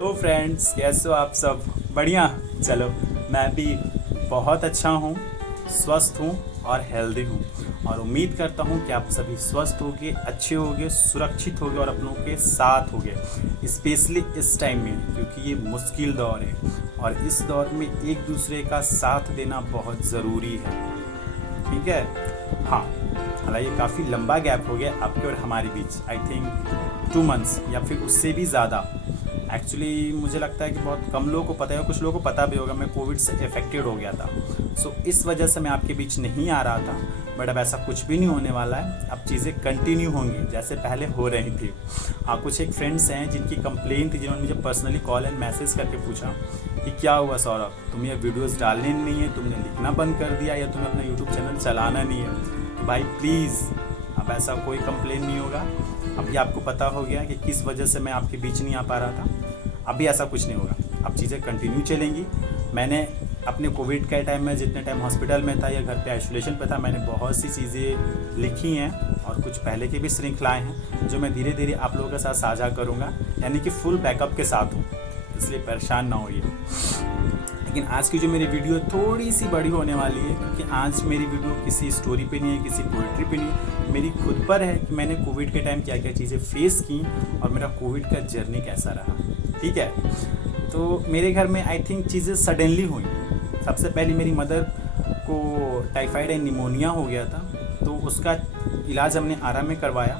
तो फ्रेंड्स, कैसे हो आप सब? बढ़िया। चलो, मैं भी बहुत अच्छा हूँ, स्वस्थ हूँ और हेल्दी हूँ। और उम्मीद करता हूँ कि आप सभी स्वस्थ होगे, अच्छे होगे, सुरक्षित होगे और अपनों के साथ होगे, स्पेशली इस टाइम में, क्योंकि ये मुश्किल दौर है और इस दौर में एक दूसरे का साथ देना बहुत ज़रूरी है। ठीक है। हाँ, हालांकि काफ़ी लंबा गैप हो गया आपके और हमारे बीच, आई थिंक 2 मंथ्स या फिर उससे भी ज़्यादा। एक्चुअली मुझे लगता है कि बहुत कम लोगों को पता है, कुछ लोगों को पता भी होगा, मैं कोविड से अफेक्टेड हो गया था। सो इस वजह से मैं आपके बीच नहीं आ रहा था। बट अब ऐसा कुछ भी नहीं होने वाला है, अब चीज़ें कंटिन्यू होंगी जैसे पहले हो रही थी। हाँ, कुछ एक फ्रेंड्स हैं जिनकी कंप्लेन थी, जिन्होंने मुझे पर्सनली कॉल एंड मैसेज करके पूछा कि क्या हुआ सौरभ, तुम्हें वीडियोस डालने नहीं है, तुमने लिखना बंद कर दिया, या तुम्हें अपना यूट्यूब चैनल चलाना नहीं है। तो भाई प्लीज़, अब ऐसा कोई कंप्लेन नहीं होगा। अभी आपको पता हो गया कि किस वजह से मैं आपके बीच नहीं आ पा रहा था। अभी ऐसा कुछ नहीं होगा, अब चीज़ें कंटिन्यू चलेंगी। मैंने अपने कोविड के टाइम में, जितने टाइम हॉस्पिटल में था या घर पे आइसोलेशन पे था, मैंने बहुत सी चीज़ें लिखी हैं और कुछ पहले की भी श्रृंखलाएँ हैं जो मैं धीरे धीरे आप लोगों के साथ साझा करूँगा, यानी कि फुल बैकअप के साथ हूँ, इसलिए परेशान ना होइए। लेकिन आज की जो मेरी वीडियो थोड़ी सी बड़ी होने वाली है, क्योंकि आज मेरी वीडियो किसी स्टोरी पे नहीं है, किसी पोइट्री पे नहीं है, मेरी खुद पर है कि मैंने कोविड के टाइम क्या क्या चीज़ें फेस की और मेरा कोविड का जर्नी कैसा रहा। ठीक है। तो मेरे घर में आई थिंक चीज़ें सडनली हुई। सबसे पहले मेरी मदर को टाइफाइड एंड निमोनिया हो गया था, तो उसका इलाज हमने आरा में करवाया।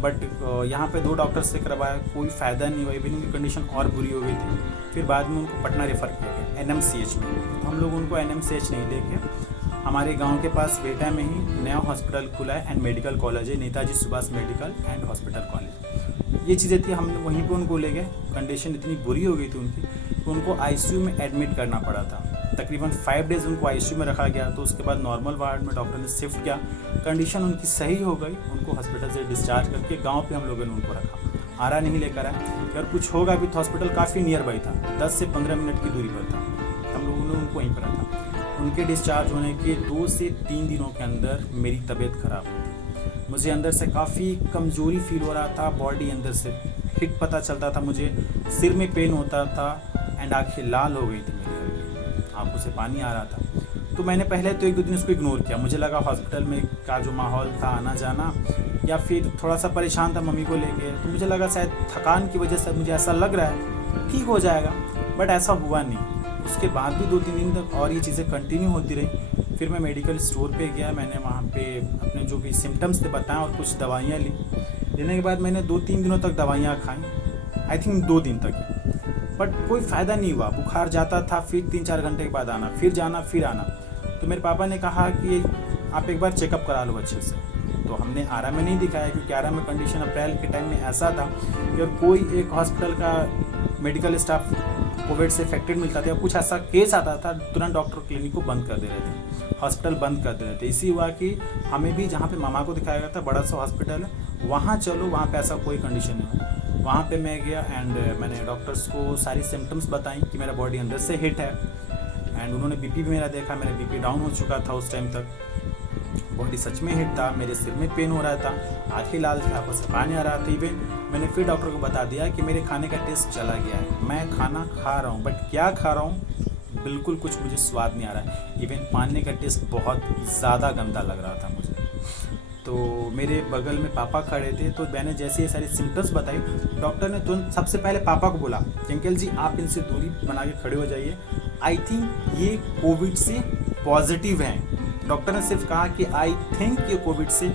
बट यहाँ पे 2 डॉक्टर से करवाया, कोई फ़ायदा नहीं हुआ, इवन उनकी कंडीशन और बुरी हो गई थी। फिर बाद में उनको पटना रेफ़र किया गया NMCH में। तो हम लोग उनको NMCH नहीं लेके हमारे गांव के पास बेटा में ही नया हॉस्पिटल खुला है एंड मेडिकल कॉलेज है, Netaji Subhash medical and hospital college. ये चीज़ें थी, हम वहीं पे उनको ले गए। कंडीशन इतनी बुरी हो गई थी उनकी कि उनको ICU में एडमिट करना पड़ा था। तकरीबन 5 डेज़ उनको ICU में रखा गया। तो उसके बाद नॉर्मल वार्ड में डॉक्टर ने शिफ्ट किया, कंडीशन उनकी सही हो गई, उनको हॉस्पिटल से डिस्चार्ज करके गाँव पर हम लोगों ने उनको रखा। आरा नहीं लेकर आए, अगर कुछ होगा भी तो हॉस्पिटल काफ़ी नियर बाई था, 10 से 15 मिनट की दूरी पर था। हम लोगों ने उनको वहीं पर रखा। उनके डिस्चार्ज होने के 2 से 3 दिनों के अंदर मेरी तबीयत ख़राब हुई। मुझे अंदर से काफ़ी कमज़ोरी फील हो रहा था, बॉडी अंदर से हिट पता चलता था, मुझे सिर में पेन होता था एंड आँखें लाल हो गई थी मेरी, आँखों से पानी आ रहा था। तो मैंने पहले तो 1-2 दिन उसको इग्नोर किया। मुझे लगा हॉस्पिटल में का जो माहौल था, आना जाना, या फिर थोड़ा सा परेशान था मम्मी को लेके, तो मुझे लगा शायद थकान की वजह से मुझे ऐसा लग रहा है ठीक हो जाएगा। बट ऐसा हुआ नहीं। उसके बाद भी 2-3 दिन तक और ये चीज़ें कंटिन्यू होती रही। फिर मैं मेडिकल स्टोर पे गया, मैंने वहाँ पे अपने जो भी सिम्टम्स थे बताएं और कुछ दवाइयाँ ली। लेने के बाद मैंने 2-3 दिनों तक दवाइयाँ खाई, आई थिंक 2 दिन तक, बट कोई फ़ायदा नहीं हुआ। बुखार जाता था, फिर 3-4 घंटे के बाद आना, फिर जाना, फिर आना। तो मेरे पापा ने कहा कि आप एक बार चेकअप करा लो अच्छे से। तो हमने आरा में नहीं दिखाया, क्योंकि आरा में कंडीशन अप्रैल के टाइम में ऐसा था कि अगर कोई एक हॉस्पिटल का मेडिकल स्टाफ कोविड से इफेक्टेड मिलता था या कुछ ऐसा केस आता था, तुरंत डॉक्टर क्लिनिक को बंद कर दे रहे थे, हॉस्पिटल बंद कर दे रहे थे। इसी हुआ कि हमें भी जहाँ पे मामा को दिखाया गया था, बड़ा सा हॉस्पिटल है, वहाँ चलो, वहाँ पे ऐसा कोई कंडीशन नहीं है। वहाँ पे मैं गया एंड मैंने डॉक्टर्स को सारी सिम्टम्स बताई कि मेरा बॉडी अंदर से हिट है। एंड उन्होंने BP भी मेरा देखा, मेरा BP डाउन हो चुका था उस टाइम तक, बॉडी सच में हिट था, मेरे सिर में पेन हो रहा था, आँखें लाल थी, आंखों से पानी आ रहा था। इवन मैंने फिर डॉक्टर को बता दिया कि मेरे खाने का टेस्ट चला गया है, मैं खाना खा रहा हूँ, बट क्या खा रहा हूँ बिल्कुल कुछ मुझे स्वाद नहीं आ रहा है। इवन पानी का टेस्ट बहुत ज़्यादा गंदा लग रहा था मुझे। तो मेरे बगल में पापा खड़े थे, तो मैंने जैसे ये सारी सिम्टम्स बताई, डॉक्टर ने तुरंत सबसे पहले पापा को बोला कि अंकल जी आप इनसे दूरी बना के खड़े हो जाइए, आई थिंक ये कोविड से पॉजिटिव हैं। डॉक्टर ने सिर्फ कहा कि आई थिंक ये कोविड से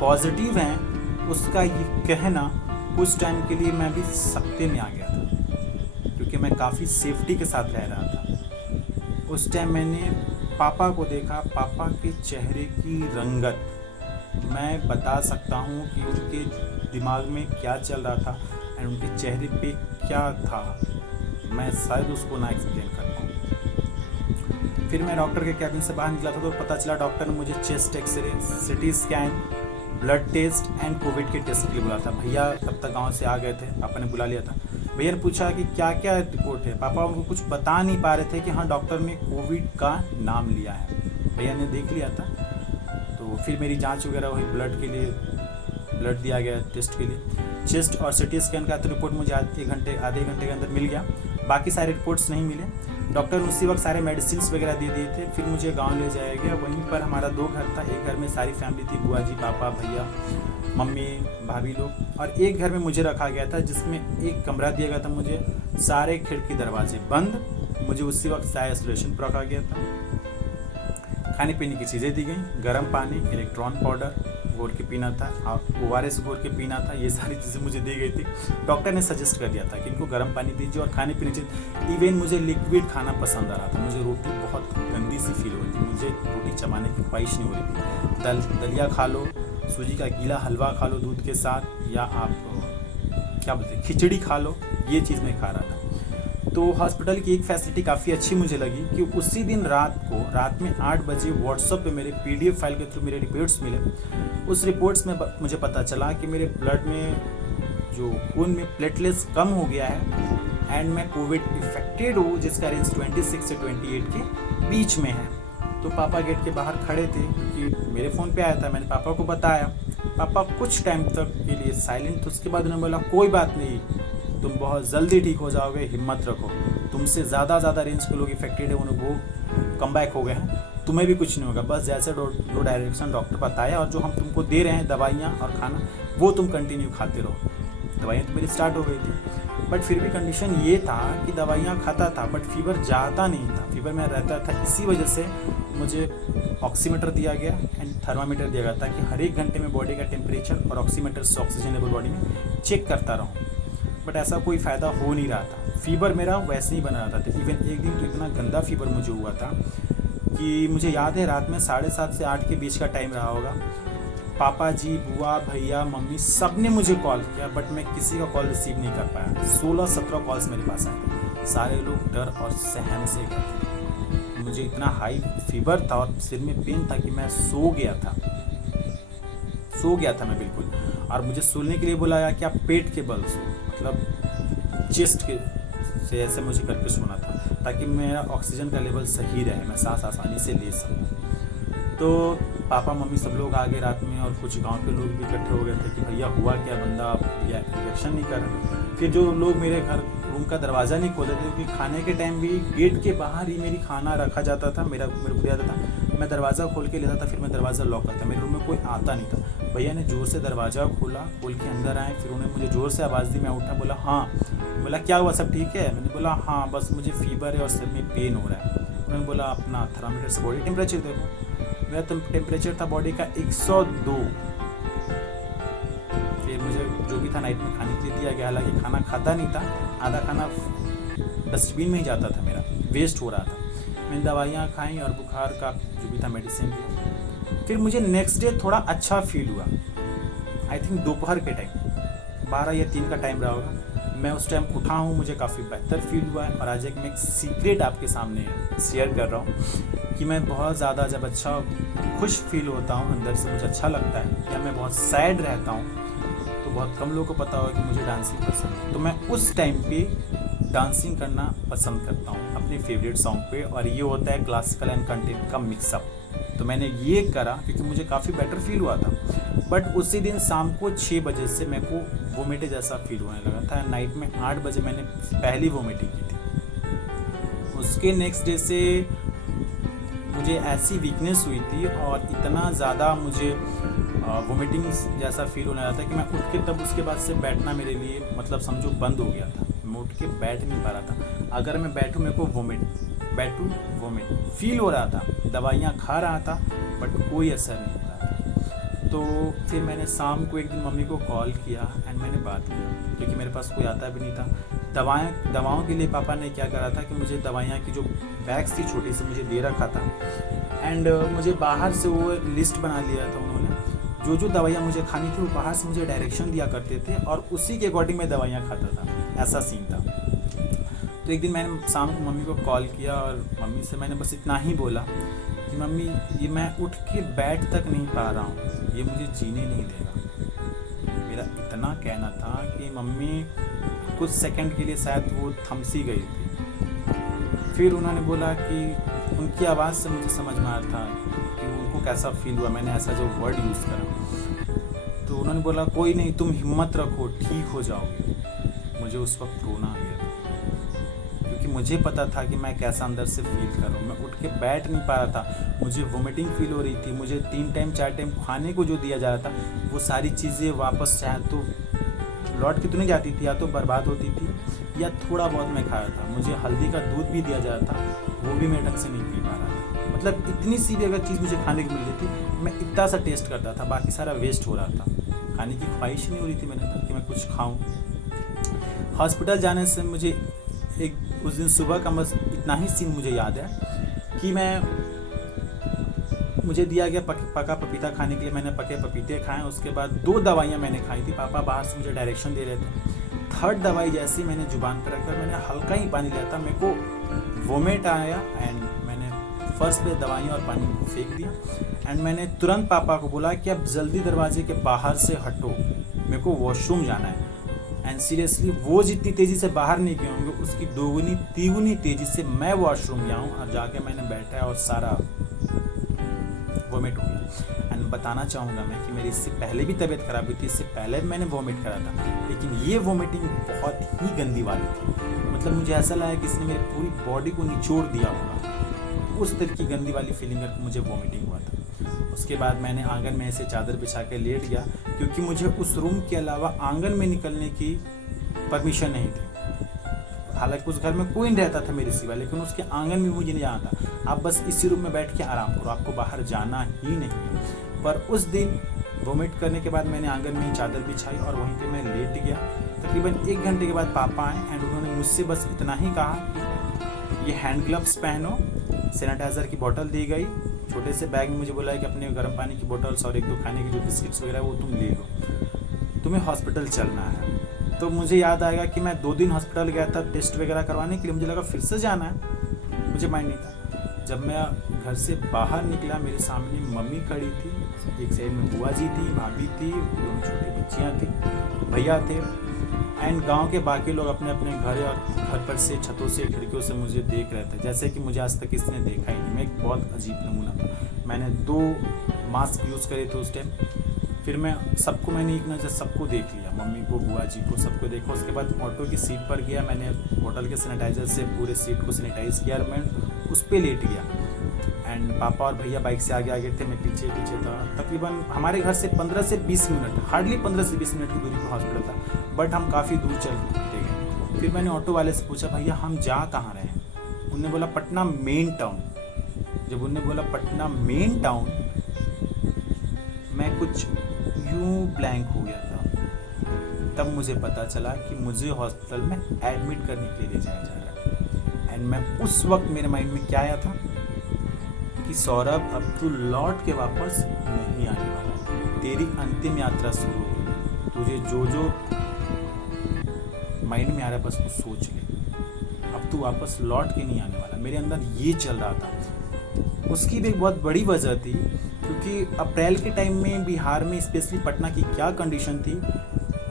पॉजिटिव हैं। उसका ये कहना कुछ टाइम के लिए मैं भी सकते में आ गया था, क्योंकि मैं काफ़ी सेफ्टी के साथ रह रहा था। उस टाइम मैंने पापा को देखा, पापा के चेहरे की रंगत, मैं बता सकता हूँ कि उनके दिमाग में क्या चल रहा था एंड उनके चेहरे पे क्या था, मैं शायद उसको ना एक्सप्लेन कर पाऊँ। फिर मैं डॉक्टर के कैबिन से बाहर निकला था, तो पता चला डॉक्टर ने मुझे chest x-ray, CT scan, blood test and covid के टेस्ट के लिए बुला था। भैया तब तक गांव से आ गए थे, पापा ने बुला लिया था। भैया ने पूछा कि क्या क्या रिपोर्ट है। पापा उनको कुछ बता नहीं पा रहे थे कि हाँ डॉक्टर ने कोविड का नाम लिया है। भैया ने देख लिया था। तो फिर मेरी जांच वगैरह हुई, ब्लड के लिए ब्लड दिया गया टेस्ट के लिए। चेस्ट और सिटी स्कैन का तो रिपोर्ट मुझे आधे घंटे के अंदर मिल गया। बाकी सारे रिपोर्ट्स नहीं मिले। डॉक्टर ने उसी वक्त सारे मेडिसिन वगैरह दे दिए थे। फिर मुझे गांव ले जाया गया। वहीं पर हमारा 2 घर था। एक घर में सारी फैमिली थी, बुआ जी, पापा, भैया, मम्मी, भाभी लोग, और एक घर में मुझे रखा गया था जिसमें एक कमरा दिया गया था मुझे, सारे खिड़की दरवाजे बंद। मुझे उसी वक्त आइसोलेशन पर रखा गया था। खाने पीने की चीज़ें दी गई, गर्म पानी, इलेक्ट्रॉन पाउडर घोर के पीना था, और ORS घोर के पीना था। ये सारी चीज़ें मुझे दी गई थी। डॉक्टर ने सजेस्ट कर दिया था कि इनको गर्म पानी दीजिए और खाने पीने चीज़। इवन मुझे लिक्विड खाना पसंद आ रहा था। मुझे रोटी बहुत गंदी सी फील हो रही थी। मुझे रोटी चबाने की ख्वाहिश नहीं हो रही थी। दलिया खा लो, सूजी का गीला हलवा खा लो दूध के साथ, या आप क्या बोलते हैं, खिचड़ी खा लो, ये चीज़ मैं खा रहा था। तो हॉस्पिटल की एक फैसिलिटी काफ़ी अच्छी मुझे लगी कि उसी दिन रात में 8 बजे व्हाट्सएप पे मेरे PDF फाइल के थ्रू मेरे रिपोर्ट्स मिले। उस रिपोर्ट्स में मुझे पता चला कि मेरे ब्लड में जो खून में प्लेटलेट्स कम हो गया है एंड मैं कोविड इफेक्टेड हूँ, जिसका रेंज 26 से 28 के बीच में है। तो पापा गेट के बाहर खड़े थे कि मेरे फ़ोन पे आया था। मैंने पापा को बताया। पापा कुछ टाइम तक के लिए साइलेंट। तो उसके बाद उन्होंने बोला कोई बात नहीं, तुम बहुत जल्दी ठीक हो जाओगे, हिम्मत रखो। तुमसे ज़्यादा रेंज के लोग इफेक्टेड है, वो कम बैक हो गए हैं, तुम्हें भी कुछ नहीं होगा। बस जैसे दो डायरेक्शन डॉक्टर बताया और जो हम तुमको दे रहे हैं दवाइयाँ और खाना, वो तुम कंटिन्यू खाते रहो। दवाइयाँ तो मेरी स्टार्ट हो गई थी, बट फिर भी कंडीशन ये था कि दवाइयाँ खाता था बट फीवर जाता नहीं था। फीवर में रहता था। इसी वजह से मुझे ऑक्सीमीटर दिया गया एंड थर्मामीटर दिया गया था कि हर 1 घंटे में बॉडी का टेम्परेचर और ऑक्सीमीटर से ऑक्सीजन लेवल बॉडी में चेक करता रहूँ। बट ऐसा कोई फ़ायदा हो नहीं रहा था। फीवर मेरा वैसे ही बना रहा था। इवन एक दिन तो इतना गंदा फीवर मुझे हुआ था कि मुझे याद है रात में 7:30 से 8 के बीच का टाइम रहा होगा। पापा जी, बुआ, भैया, मम्मी सब ने मुझे कॉल किया बट मैं किसी का कॉल रिसीव नहीं कर पाया। 16-17 कॉल्स मेरे पास आए। सारे लोग डर और सहम से गए थे। मुझे इतना हाई फीवर था और सिर में पेन था कि मैं सो गया था मैं बिल्कुल। और मुझे सोने के लिए बुलाया कि आप पेट के बल सो, मतलब चेस्ट के से ऐसे मुझे करके सोना था ताकि मेरा ऑक्सीजन का लेवल सही रहे, मैं सांस आसानी से ले सकूं। तो पापा मम्मी सब लोग आ गए रात में और कुछ गांव के लोग भी इकट्ठे हो गए थे कि भैया हुआ क्या, बंदा रिएक्शन नहीं कर रहा। फिर जो लोग मेरे घर रूम का दरवाज़ा नहीं खोलते थे क्योंकि खाने के टाइम भी गेट के बाहर ही मेरी खाना रखा जाता था। मेरे को दिया जाता था, मैं दरवाज़ा खोल के लेता था, फिर मैं दरवाज़ा लॉक करता। मेरे रूम में कोई आता नहीं था। भैया ने ज़ोर से दरवाज़ा खोल के अंदर आए। फिर उन्होंने मुझे ज़ोर से आवाज़ दी। मैं उठा, बोला हाँ। बोला क्या हुआ, सब ठीक है? मैंने बोला हाँ, बस मुझे फीवर है और सिर में पेन हो रहा है। उन्होंने बोला अपना थर्मामीटर से बॉडी टेम्परेचर देखो। मेरा टेम्परेचर था बॉडी का 102। फिर मुझे जो भी था नाइट में खाने के लिए दिया गया। हालांकि खाना खाता नहीं था, आधा खाना डस्टबिन में ही जाता था, मेरा वेस्ट हो रहा था। मैंने दवाइयाँ खाई और बुखार का जो भी था मेडिसिन लिया। फिर मुझे नेक्स्ट डे थोड़ा अच्छा फील हुआ। आई थिंक दोपहर के टाइम 12 या 3 का टाइम रहा होगा। मैं उस टाइम उठा हूँ, मुझे काफ़ी बेहतर फील हुआ है। और आज मैं एक सीक्रेट आपके सामने शेयर कर रहा हूँ कि मैं बहुत ज़्यादा जब अच्छा खुश फील होता हूँ, अंदर से मुझे अच्छा लगता है, या मैं बहुत सैड रहता हूँ, तो बहुत कम लोगों को पता होगा कि मुझे डांसिंग पसंद है। तो मैं उस टाइम पे डांसिंग करना पसंद करता हूँ अपने फेवरेट सॉन्ग पे, और ये होता है क्लासिकल एंड कंटेंट का मिक्सअप। तो मैंने ये करा क्योंकि मुझे काफ़ी बेटर फील हुआ था। बट उसी दिन शाम को 6 बजे से मेरे को वोमिट जैसा फील होने लगा था। नाइट में 8 बजे मैंने पहली वोमिटिंग की थी। उसके नेक्स्ट डे से मुझे ऐसी वीकनेस हुई थी और इतना ज़्यादा मुझे वोमिटिंग जैसा फील होने लगा था कि मैं उठ के तब उसके बाद से बैठना मेरे लिए मतलब समझो बंद हो गया था। मैं उठ के बैठ नहीं पा रहा था। अगर मैं बैठूँ मेरे को वोमिट फील हो रहा था। दवाइयाँ खा रहा था बट कोई असर नहीं हो रहा था। तो फिर मैंने शाम को एक दिन मम्मी को कॉल किया एंड मैंने बात की क्योंकि मेरे पास कोई आता भी नहीं था। दवाओं के लिए पापा ने क्या करा था कि मुझे दवाइयाँ की जो बैग्स थी छोटी सी मुझे दे रखा था एंड मुझे बाहर से वो एक लिस्ट बना लिया था उन्होंने। जो दवाइयाँ मुझे खानी थी वो बाहर से मुझे डायरेक्शन दिया करते थे और उसी के अकॉर्डिंग मैं दवाइयाँ खाता था। ऐसा सीन था। तो एक दिन मैंने शाम को मम्मी को कॉल किया और मम्मी से मैंने बस इतना ही बोला कि मम्मी ये मैं उठ के बैठ तक नहीं पा रहा हूँ, ये मुझे जीने नहीं देगा। मेरा इतना कहना था कि मम्मी कुछ सेकंड के लिए शायद वो थम सी गई थी। फिर उन्होंने बोला कि उनकी आवाज़ से मुझे समझ में आ रहा था कि उनको कैसा फील हुआ। मैंने ऐसा जो वर्ड यूज़ करा तो उन्होंने बोला कोई नहीं, तुम हिम्मत रखो, ठीक हो जाओगे। मुझे उस वक्त रोना आ गया था, क्योंकि मुझे पता था कि मैं कैसा अंदर से फील कर रहा हूँ। मैं उठ के बैठ नहीं पा रहा था, मुझे वोमिटिंग फील हो रही थी। मुझे 3 टाइम 4 टाइम खाने को जो दिया जा रहा था, वो सारी चीज़ें वापस चाहे तो लौट के तो नहीं जाती थी, या तो बर्बाद होती थी, या थोड़ा बहुत मैं खाया था। मुझे हल्दी का दूध भी दिया जा रहा था, वो भी मैं ढंग से नहीं पी पा रहा था। मतलब इतनी सी भी अगर चीज़ मुझे खाने को मिल रही थी, मैं इतना सा टेस्ट करता था, बाकी सारा वेस्ट हो रहा था। खाने की ख्वाहिश नहीं हो रही थी मेरे अंदर कि मैं कुछ खाऊं। हॉस्पिटल जाने से मुझे उस दिन सुबह का बस इतना ही सीन मुझे याद है कि मुझे दिया गया पका पपीता खाने के लिए। मैंने पके पपीते खाए, उसके बाद 2 दवाइयाँ मैंने खाई थी। पापा बाहर से मुझे डायरेक्शन दे रहे थे। 3rd दवाई जैसी मैंने जुबान पर रखकर मैंने हल्का ही पानी लिया था, मेरे को वोमिट आया एंड मैंने फर्स्ट पे दवाइयाँ और पानी फेंक दिया। एंड मैंने तुरंत पापा को बोला कि अब जल्दी दरवाजे के बाहर से हटो, मेरे को वॉशरूम जाना है। एंड सीरियसली वो जितनी तेज़ी से बाहर नहीं गए होंगे, उसकी 2 तेज़ी से मैं वॉशरूम गया हूँ, और जाके मैंने बैठा और सारा वोमिट हो गया। एंड बताना चाहूँगा मैं कि मेरी इससे पहले भी तबीयत खराब हुई थी, इससे पहले भी मैंने वोमिट करा था, लेकिन ये वोमिटिंग बहुत ही गंदी वाली थी। मतलब मुझे ऐसा लगा कि इसने मेरी पूरी बॉडी को निचोड़ दिया होगा। उस तरह की गंदी वाली फीलिंग करके मुझे वोमिटिंग हुआ था। उसके बाद मैंने आंगन में ऐसे चादर बिछा के लेट गया, क्योंकि मुझे उस रूम के अलावा आंगन में निकलने की परमिशन नहीं थी। हालांकि उस घर में कोई नहीं रहता था मेरे सिवा, लेकिन उसके आंगन में मुझे नहीं जाना था। आप बस इसी रूम में बैठ के आराम करो, आपको बाहर जाना ही नहीं है। पर उस दिन वोमिट करने के बाद मैंने आंगन में ही चादर बिछाई और वहीं पे मैं लेट गया। तकरीबन 1 घंटे के बाद पापा आए एंड उन्होंने मुझसे बस इतना ही कहा कि ये हैंड ग्लव्स पहनो, सैनिटाइज़र की बोतल दी गई, छोटे से बैग में मुझे बोला है कि अपने गर्म पानी की बोतल्स और 1-2 खाने की जो बिस्किट्स वगैरह वो तुम ले लो, तुम्हें हॉस्पिटल चलना है। तो मुझे याद आएगा कि मैं 2 दिन हॉस्पिटल गया था टेस्ट वगैरह करवाने के लिए। मुझे लगा फिर से जाना है, मुझे माइंड नहीं था। जब मैं घर से बाहर निकला, मेरे सामने मम्मी खड़ी थी, एक साइड में बुआ जी थी, भाभी थी, 2 छोटी बच्चियाँ थी, भैया थे, एंड गांव के बाकी लोग अपने अपने घर पर से छतों से खिड़कियों से मुझे देख रहे थे, जैसे कि मुझे आज तक इसने देखा ही नहीं। मैं एक बहुत अजीब नमूना था। मैंने 2 मास्क यूज़ करे थे उस टाइम। फिर मैंने एक नज़र सबको देख लिया, मम्मी को, बुआ जी को, सबको देखा। उसके बाद ऑटो की सीट पर गया, मैंने बोतल के सैनिटाइज़र से पूरे सीट को सैनिटाइज़ किया और मैं उस पर लेट गया। एंड पापा और भैया बाइक से आगे आगे थे, मैं पीछे पीछे था। तकरीबन हमारे घर से 15 से 20 मिनट, हार्डली 15 से 20 मिनट की दूरी पर हॉस्पिटल था, बट हम काफ़ी दूर चलते गए। फिर मैंने ऑटो वाले से पूछा, भैया हम जा कहाँ रहे हैं? उन्होंने बोला पटना मेन टाउन। जब उन्होंने बोला पटना मेन टाउन, मैं कुछ यूं ब्लैंक हो गया था। तब मुझे पता चला कि मुझे हॉस्पिटल में एडमिट करने के लिए ले जाया जा रहा है। एंड मैं उस वक्त मेरे माइंड में क्या आया था कि सौरभ, अब तू लौट के वापस नहीं आने वाला, तेरी अंतिम यात्रा शुरू हो। तुझे जो माइंड में आ रहा है बस तू सोच ले, अब तू वापस लौट के नहीं आने वाला। मेरे अंदर ये चल रहा था। उसकी भी एक बहुत बड़ी वजह थी, क्योंकि अप्रैल के टाइम में बिहार में, स्पेशली पटना की क्या कंडीशन थी,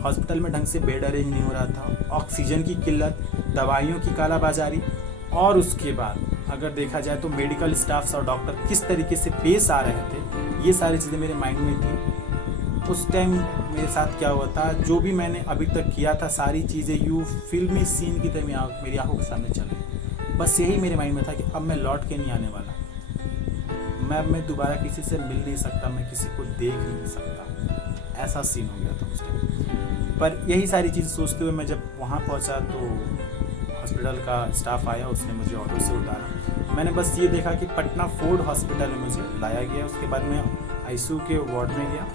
हॉस्पिटल में ढंग से बेड अरेंज नहीं हो रहा था, ऑक्सीजन की किल्लत, दवाइयों की कालाबाजारी, और उसके बाद अगर देखा जाए तो मेडिकल स्टाफ्स और डॉक्टर किस तरीके से पेश आ रहे थे, ये सारी चीज़ें मेरे माइंड में थी। उस टाइम मेरे साथ क्या हुआ था, जो भी मैंने अभी तक किया था, सारी चीज़ें यूँ फिल्मी सीन की तरह मेरी आंखों के सामने चल रही। बस यही मेरे माइंड में था कि अब मैं लौट के नहीं आने वाला, मैं दोबारा किसी से मिल नहीं सकता, मैं किसी को देख नहीं सकता। ऐसा सीन हो गया था उस टाइम। पर यही सारी चीज़ सोचते हुए मैं जब वहाँ पहुँचा तो हॉस्पिटल का स्टाफ आया, उसने मुझे ऑटो से उतारा। मैंने बस ये देखा कि पटना फोर्ड हॉस्पिटल में मुझे लाया गया। उसके बाद मैं आईसीयू के वार्ड में गया,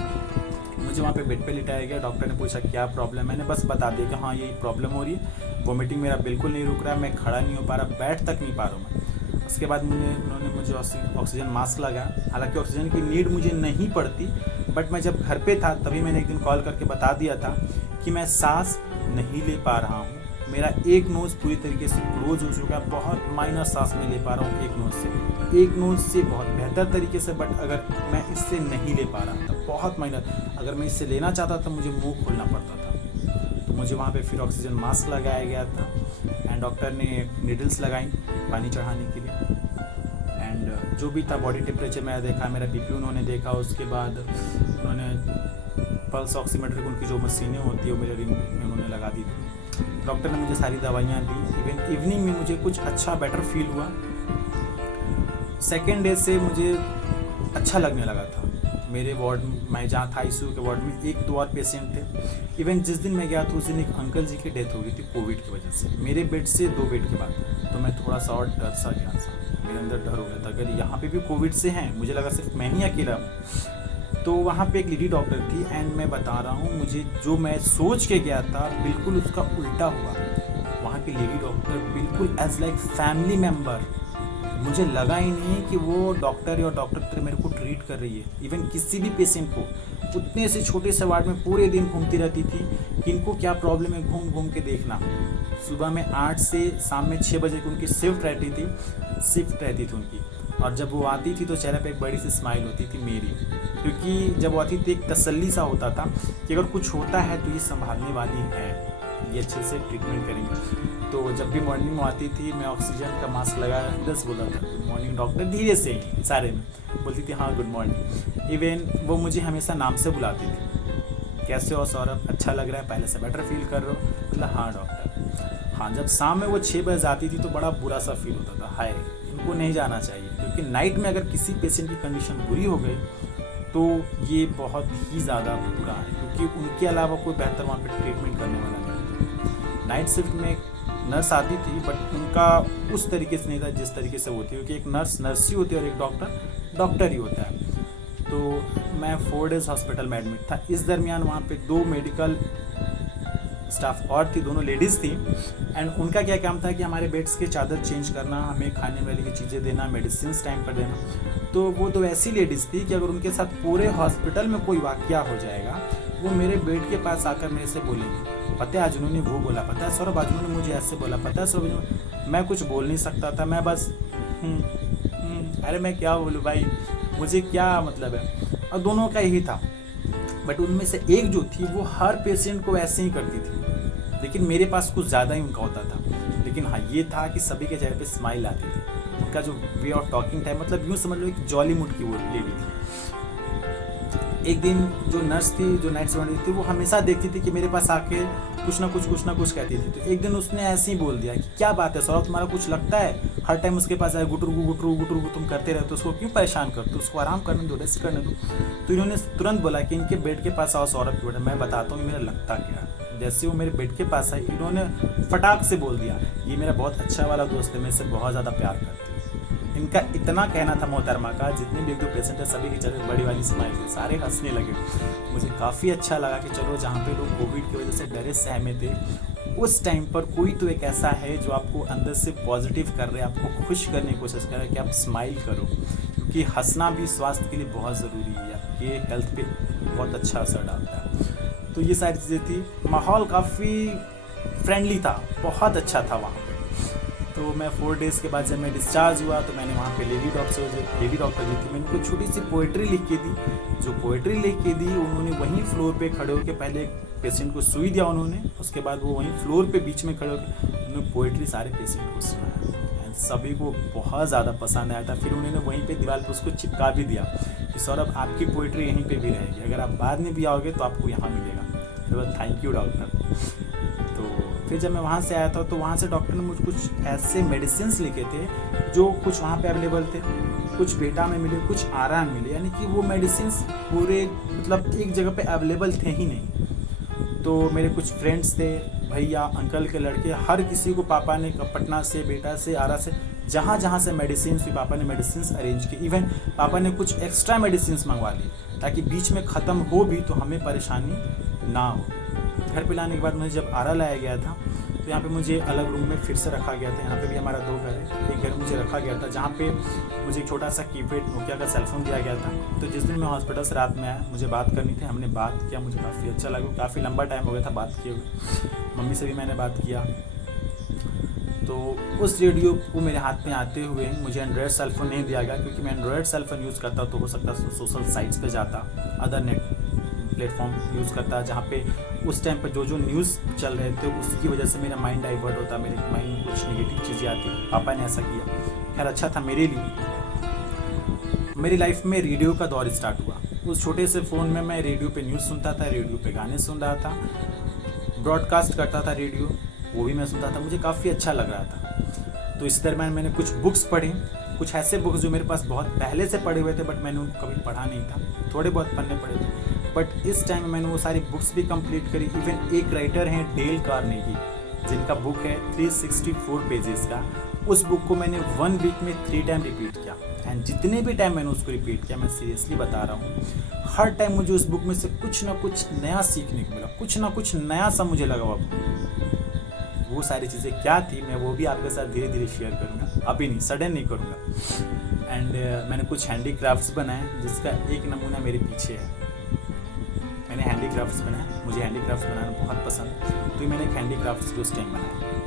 मुझे वहाँ पे बेड पे लिटाया गया। डॉक्टर ने पूछा क्या प्रॉब्लम, मैंने बस बता दिया कि हाँ ये प्रॉब्लम हो रही है, वोमिटिंग मेरा बिल्कुल नहीं रुक रहा है, मैं खड़ा नहीं हो पा रहा, बैठ तक नहीं पा रहा हूँ मैं। उसके बाद उन्होंने मुझे ऑक्सीजन मास्क लगाया। हालांकि ऑक्सीजन की नीड मुझे नहीं पड़ती, बट मैं जब घर पे था तभी मैंने एक दिन कॉल करके बता दिया था कि मैं सांस नहीं ले पा रहा हूँ, मेरा एक नोज़ पूरी तरीके से क्लोज हो चुका है, बहुत माइनर सांस में ले पा रहा हूँ एक नोज़ से बहुत बेहतर तरीके से, बट अगर मैं इससे नहीं ले पा रहा था, बहुत माइनर, अगर मैं इससे लेना चाहता था मुझे मुँह खोलना पड़ता था। तो मुझे वहाँ पे फिर ऑक्सीजन मास्क लगाया गया था एंड डॉक्टर ने नीडल्स लगाई पानी चढ़ाने के लिए। एंड जो भी था बॉडी टेम्परेचर मैंने देखा, मेरा बीपी उन्होंने देखा। उसके बाद उन्होंने पल्स ऑक्सीमीटर की उनकी जो मशीनें होती है वो मेरे रिंग में उन्होंने लगा दी थी। डॉक्टर ने मुझे सारी दवाइयाँ दी। इवन इवनिंग में मुझे कुछ अच्छा बेटर फील हुआ। सेकेंड डे से मुझे अच्छा लगने लगा था। मेरे वार्ड में जहाँ था आईसीयू के वार्ड में 1-2 और पेशेंट थे। इवन जिस दिन मैं गया था उस दिन एक अंकल जी की डेथ हो गई थी कोविड की वजह से, मेरे बेड से 2 बेड के बाद। तो मैं थोड़ा सा और डर सा गया था, मेरे अंदर डर हो गया था अगर यहाँ पे भी कोविड से हैं, मुझे लगा सिर्फ मैं ही अकेला हूँ। तो वहाँ पे एक लेडी डॉक्टर थी एंड मैं बता रहा हूँ, मुझे जो मैं सोच के गया था बिल्कुल उसका उल्टा हुआ। वहाँ की लेडी डॉक्टर बिल्कुल एज लाइक फैमिली मेम्बर, मुझे लगा ही नहीं कि वो डॉक्टर या डॉक्टर तरह मेरे को ट्रीट कर रही है। इवन किसी भी पेशेंट को उतने से छोटे से वार्ड में पूरे दिन घूमती रहती थी कि इनको क्या प्रॉब्लम है, घूम घूम के देखना। सुबह में 8 से शाम में 6 बजे की उनकी शिफ्ट रहती थी उनकी। और जब वो आती थी तो चेहरे पे एक बड़ी सी स्माइल होती थी मेरी, क्योंकि जब वो आती थी एक तसल्ली सा होता था कि अगर कुछ होता है तो ये संभालने वाली है, ये अच्छे से ट्रीटमेंट करेंगे। तो जब भी मॉर्निंग में आती थी मैं ऑक्सीजन का मास्क लगाया बस बोला था गुड मॉर्निंग डॉक्टर, धीरे से इशारे में बोलती थी हाँ गुड मॉर्निंग। इवन वो मुझे हमेशा नाम से बुलाती थी, कैसे हो सौरभ, अच्छा लग रहा है, पहले से बेटर फील कर रहे हो, मतलब हाँ डॉक्टर। हाँ, जब शाम में वो 6 बजे आती थी तो बड़ा बुरा सा फील होता था, हाय इनको नहीं जाना चाहिए, क्योंकि नाइट में अगर किसी पेशेंट की कंडीशन बुरी हो गई तो ये बहुत ही ज़्यादा बुरा है, क्योंकि उनके अलावा कोई बेहतर वहाँ पर ट्रीटमेंट करने वाला नहीं। नाइट शिफ्ट में नर्स आती थी बट उनका उस तरीके से नहीं था जिस तरीके से होती है, क्योंकि एक नर्स ही होती है और एक डॉक्टर ही होता है। तो मैं 4 डेज हॉस्पिटल में एडमिट था। इस दरमियान वहाँ पे 2 मेडिकल स्टाफ और थी, दोनों लेडीज़ थी एंड उनका क्या काम था कि हमारे बेड्स के चादर चेंज करना, हमें खाने वाली की चीज़ें देना, मेडिसिन टाइम पर देना। तो वो 2 ऐसी लेडीज़ थी कि अगर उनके साथ पूरे हॉस्पिटल में कोई वाकया हो जाएगा वो मेरे बेड के पास आकर मेरे से बोलेंगे, पता है आज उन्होंने वो बोला, पता है सौरभ आज उन्होंने मुझे ऐसे बोला, पता है सौरभ। मैं कुछ बोल नहीं सकता था, मैं बस अरे मैं क्या बोलूँ भाई, मुझे क्या मतलब है। और दोनों का यही था, बट उनमें से एक जो थी वो हर पेशेंट को ऐसे ही करती थी, लेकिन मेरे पास कुछ ज़्यादा ही उनका होता था। लेकिन हाँ ये था कि सभी के चेहरे पे स्माइल आती थी, उनका जो वे ऑफ टॉकिंग टाइम, मतलब यूँ समझ लो एक जॉली मूड की वो लेडी थी। एक दिन जो नर्स थी जो नाइट शिफ्ट थी वो हमेशा देखती थी कि मेरे पास आके कुछ ना कुछ कहती थी। तो एक दिन उसने ऐसे ही बोल दिया कि क्या बात है सौरभ, तुम्हारा कुछ लगता है, हर टाइम उसके पास आए गुटरू तुम करते रहते हो, उसको क्यों परेशान करते हो, उसको आराम करने दो, रेस्ट करने दो। तो इन्होंने तुरंत बोला कि इनके बेड के पास आओ सौरभ की बेटा, मैं बताता हूँ मेरा लगता क्या। जैसे वो मेरे बेड के पास आई इन्होंने फटाक से बोल दिया, ये मेरा बहुत अच्छा वाला दोस्त है, मैं इससे बहुत ज़्यादा प्यार करती हूँ। इनका इतना कहना था मोहतरमा का, जितने भी 1-2 पेशेंट है सभी के चेहरे बड़ी वाली स्माइल थी, सारे हंसने लगे। मुझे काफ़ी अच्छा लगा कि चलो जहाँ पे लोग कोविड की वजह से डरे सहमे थे, उस टाइम पर कोई तो एक ऐसा है जो आपको अंदर से पॉजिटिव कर रहा है, आपको खुश करने की कोशिश कर रहा है कि आप स्माइल करो, क्योंकि हंसना भी स्वास्थ्य के लिए बहुत ज़रूरी है, आपके हेल्थ पे बहुत अच्छा असर डालता है। तो ये सारी चीज़ें थी, माहौल काफ़ी फ्रेंडली था, बहुत अच्छा था वहाँ पे। तो मैं 4 डेज़ के बाद जब मैं डिस्चार्ज हुआ तो मैंने वहाँ पे लेडी डॉक्टर जी थी, मैंने उनको छोटी सी पोइट्री लिख के दी। जो पोइट्री लिख के दी उन्होंने वहीं फ्लोर पे खड़े होकर पहले एक पेशेंट को सुई दिया उन्होंने, उसके बाद वो वहीं फ्लोर पे बीच में खड़े होकर उन्होंने पोइट्री सारे पेशेंट को सुनाया एंड सभी को बहुत ज़्यादा पसंद आया था। फिर उन्होंने वहीं पर दीवार पर उसको चिपका भी दिया कि सौरभ आपकी पोइट्री यहीं पर भी रहेगी, अगर आप बाद में भी आओगे तो आपको यहाँ मिलेगा। तो थैंक यू डॉक्टर। तो फिर जब मैं वहाँ से आया था तो वहाँ से डॉक्टर ने मुझे कुछ ऐसे मेडिसिन्स लिखे थे जो कुछ वहाँ पे अवेलेबल थे, कुछ बेटा में मिले, कुछ आरा में मिले, यानी कि वो मेडिसिन्स पूरे मतलब एक जगह पे अवेलेबल थे ही नहीं। तो मेरे कुछ फ्रेंड्स थे, भैया अंकल के लड़के, हर किसी को पापा ने पटना से, बेटा से, आरा से, जहाँ से मेडिसिन्स हुई पापा ने मेडिसिन्स अरेंज की। इवन पापा ने कुछ एक्स्ट्रा मेडिसिन्स मंगवा ली ताकि बीच में ख़त्म हो भी तो हमें परेशानी ना हो। घर पे लाने के बाद मुझे जब आरा लाया गया था तो यहाँ पे मुझे अलग रूम में फिर से रखा गया था। यहाँ पे भी हमारा 2 घर है, एक घर मुझे रखा गया था जहाँ पे मुझे एक छोटा सा कीपैड नोकिया का सेलफोन दिया गया था। तो जिस दिन मैं हॉस्पिटल से रात में आया मुझे बात करनी थी, हमने बात किया, मुझे काफ़ी अच्छा लगा, काफ़ी लंबा टाइम हो गया था बात किए हुए। मम्मी से भी मैंने बात किया। तो उस रेडियो को मेरे हाथ में आते हुए मुझे एंड्रॉयड सेलफोन नहीं दिया गया, क्योंकि मैं एंड्रॉयड सेलफोन यूज़ करता तो हो सकता सोशल साइट्स पे जाता, अदर नेट प्लेटफॉर्म यूज़ करता, जहाँ पे उस टाइम पर जो न्यूज़ चल रहे थे उसकी वजह से मेरा माइंड डाइवर्ट होता, मेरे माइंड में कुछ नेगेटिव चीज़ें आती। पापा ने ऐसा किया, खैर अच्छा था मेरे लिए। मेरी लाइफ में रेडियो का दौर स्टार्ट हुआ। उस छोटे से फ़ोन में मैं रेडियो पे न्यूज़ सुनता था, रेडियो पे गाने सुन रहा था, ब्रॉडकास्ट करता था रेडियो, वो भी मैं सुनता था, मुझे काफ़ी अच्छा लग रहा था। तो इस दरम्यान मैंने कुछ बुक्स पढ़ी, कुछ ऐसे बुक्स जो मेरे पास बहुत पहले से पढ़े हुए थे बट मैंने उनको कभी पढ़ा नहीं था, थोड़े बहुत पन्ने पढ़े थे, बट इस टाइम मैंने वो सारी बुक्स भी कंप्लीट करी। इवन एक राइटर हैं डेल कार्नेगी, जिनका बुक है 364 पेजेस का, उस बुक को मैंने 1 वीक में 3 टाइम रिपीट किया। एंड जितने भी टाइम मैंने उसको रिपीट किया, मैं सीरियसली बता रहा हूँ, हर टाइम मुझे उस बुक में से कुछ ना कुछ नया सीखने को मिला, कुछ ना कुछ नया सा मुझे लगा। वो सारी चीज़ें क्या थी मैं वो भी आपके साथ धीरे धीरे शेयर करूँगा, अभी नहीं, सडन नहीं करूँगा। एंड मैंने कुछ हैंडीक्राफ्ट्स बनाए, जिसका एक नमूना मेरे पीछे है। मैंने हैंडीक्राफ्ट्स बनाए, मुझे हैंडीक्राफ्ट्स बनाना बहुत पसंद, तो मैंने एक हैंडीक्राफ्ट्स उस टाइम बनाया।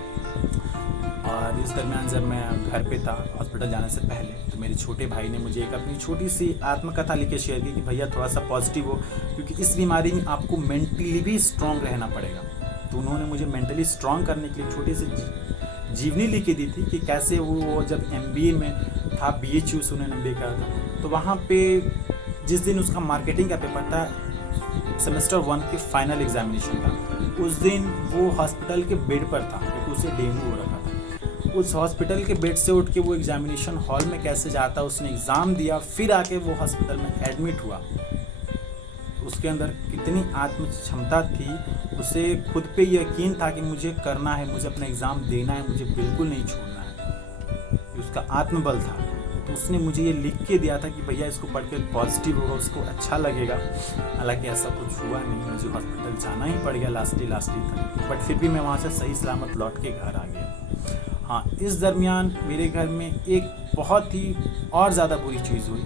और इस दरम्यान जब मैं घर पे था हॉस्पिटल जाने से पहले, तो मेरे छोटे भाई ने मुझे एक अपनी छोटी सी आत्मकथा लिख के शेयर की कि भैया थोड़ा सा पॉजिटिव हो, क्योंकि इस बीमारी में आपको मेंटली भी स्ट्रांग रहना पड़ेगा। तो उन्होंने मुझे मेंटली स्ट्रांग करने के लिए छोटी सी जीवनी लिख के दी थी कि कैसे वो जब MBA में था, BHU से उन्होंने MBA करा था, तो वहाँ पे जिस दिन उसका मार्केटिंग का पेपर था, सेमेस्टर 1 के फाइनल एग्जामिनेशन था, उस दिन वो हॉस्पिटल के बेड पर था क्योंकि उसे डेंगू हो रखा था। उस हॉस्पिटल के बेड से उठ के वो एग्जामिनेशन हॉल में कैसे जाता, उसने एग्ज़ाम दिया, फिर आके वो हॉस्पिटल में एडमिट हुआ। उसके अंदर कितनी आत्म क्षमता थी, उसे खुद पे यकीन था कि मुझे करना है, मुझे अपना एग्ज़ाम देना है, मुझे बिल्कुल नहीं छोड़ना है, उसका आत्मबल था। तो उसने मुझे ये लिख के दिया था कि भैया इसको पढ़ के पॉजिटिव होगा, उसको अच्छा लगेगा। हालांकि ऐसा कुछ हुआ नहीं, मुझे हॉस्पिटल जाना ही पड़ गया लास्ट ही तक, बट फिर भी मैं वहाँ से सही सलामत लौट के घर आ गया। हाँ, इस दरमियान मेरे घर में एक बहुत ही और ज़्यादा बुरी चीज़ हुई।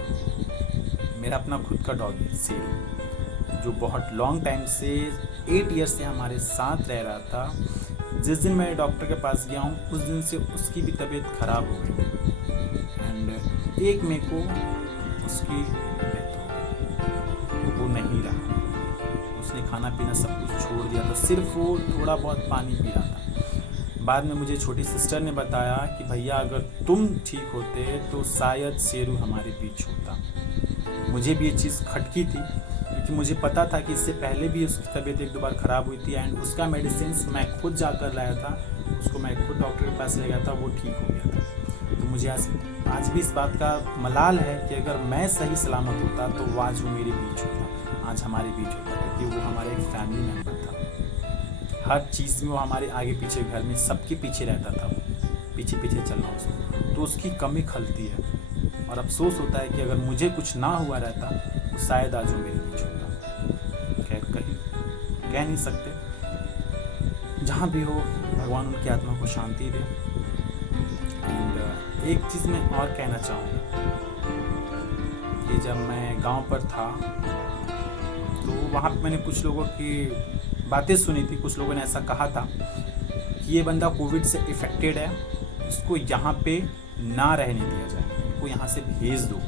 मेरा अपना खुद का डॉग है शेरू, जो बहुत लॉन्ग टाइम से 8 ईयर से हमारे साथ रह रहा था। जिस दिन मैं डॉक्टर के पास गया हूँ, उस दिन से उसकी भी तबीयत ख़राब हो गई एंड 1 मई को उसकी डेथ हो गई। वो नहीं रहा, उसने खाना पीना सब कुछ छोड़ दिया था, सिर्फ वो थोड़ा बहुत पानी पी रहा था। बाद में मुझे छोटी सिस्टर ने बताया कि भैया अगर तुम ठीक होते तो शायद शेरू हमारे बीच होता। मुझे भी ये चीज़ खटकी थी क्योंकि मुझे पता था कि इससे पहले भी उसकी तबीयत 1-2 बार ख़राब हुई थी एंड उसका मेडिसिन मैं खुद जाकर लाया था, उसको मैं खुद डॉक्टर के पास ले गया था, वो ठीक हो गया था। तो मुझे आज भी इस बात का मलाल है कि अगर मैं सही सलामत होता तो वो आज वो मेरे बीच होता, आज हमारे बीच होता, क्योंकि वो हमारा एक फैमिली मेम्बर था। हर चीज़ में वो हमारे आगे पीछे, घर में सबके पीछे रहता था, वो पीछे पीछे चलना उसको, तो उसकी कमी खलती है और अफसोस होता है कि अगर मुझे कुछ ना हुआ रहता तो शायद आज वो मेरे बीच होता। खैर, कहीं कह नहीं सकते, जहाँ भी हो भगवान उनकी आत्मा को शांति दे। एंड एक चीज़ मैं और कहना चाहूँगा कि जब मैं गांव पर था तो वहाँ पे मैंने कुछ लोगों की बातें सुनी थी। कुछ लोगों ने ऐसा कहा था कि ये बंदा कोविड से इफ़ेक्टेड है, इसको यहाँ पे ना रहने दिया जाए, इनको यहाँ से भेज दो,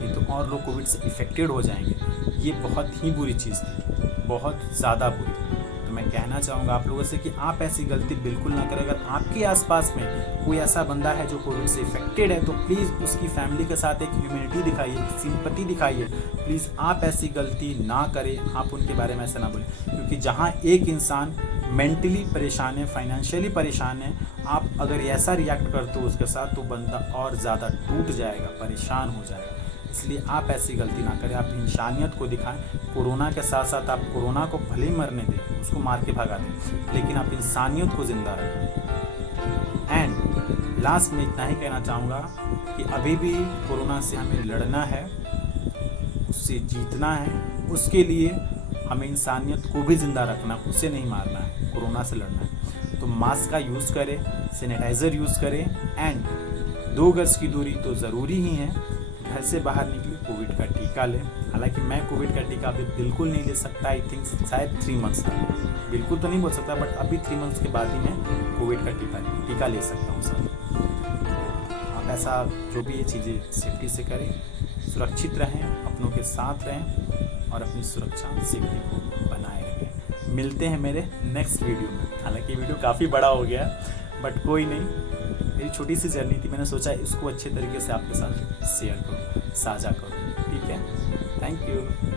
नहीं तो और लोग कोविड से इफ़ेक्टेड हो जाएंगे। ये बहुत ही बुरी चीज़ थी, बहुत ज़्यादा बुरी। तो मैं कहना चाहूँगा आप लोगों से कि आप ऐसी गलती बिल्कुल ना करें। अगर आपके आसपास में कोई ऐसा बंदा है जो कोविड से इफ़ेक्टेड है तो प्लीज़ उसकी फैमिली के साथ एक ह्यूमैनिटी दिखाइए, सिंपैथी दिखाइए। प्लीज़ आप ऐसी गलती ना करें, आप उनके बारे में ऐसा ना बोलें, क्योंकि जहाँ एक इंसान मेंटली परेशान है, फाइनेंशियली परेशान है, आप अगर ऐसा रिएक्ट करते हो उसके साथ तो बंदा और ज़्यादा टूट जाएगा, परेशान हो जाएगा। इसलिए आप ऐसी गलती ना करें, आप इंसानियत को दिखाएं। कोरोना के साथ साथ आप कोरोना को भले ही मरने दें, उसको मार के भगा दें, लेकिन आप इंसानियत को ज़िंदा रखें। एंड लास्ट में इतना ही कहना चाहूँगा कि अभी भी कोरोना से हमें लड़ना है, उससे जीतना है। उसके लिए हमें इंसानियत को भी ज़िंदा रखना, उसे नहीं मारना है, कोरोना से लड़ना है। तो मास्क का यूज़ करें, सैनिटाइज़र यूज़ करें एंड 2 गज की दूरी तो ज़रूरी ही है। घर से बाहर निकले, कोविड का टीका लें। हालांकि मैं कोविड का टीका अभी बिल्कुल नहीं ले सकता, आई थिंक शायद 3 मंथ्स तक, बिल्कुल तो नहीं बोल सकता, बट अभी 3 मंथ्स के बाद ही मैं कोविड का टीका ले सकता हूँ सर। आप ऐसा जो भी ये चीज़ें सेफ्टी से करें, सुरक्षित रहें, अपनों के साथ रहें और अपनी सुरक्षा सेफ्टी को बनाए रखें। मिलते हैं मेरे नेक्स्ट वीडियो में। हालांकि वीडियो काफ़ी बड़ा हो गया बट कोई नहीं, मेरी छोटी सी जर्नी थी, मैंने सोचा इसको अच्छे तरीके से आपके साथ शेयर करूँ, साझा करूँ, ठीक है। Thank you.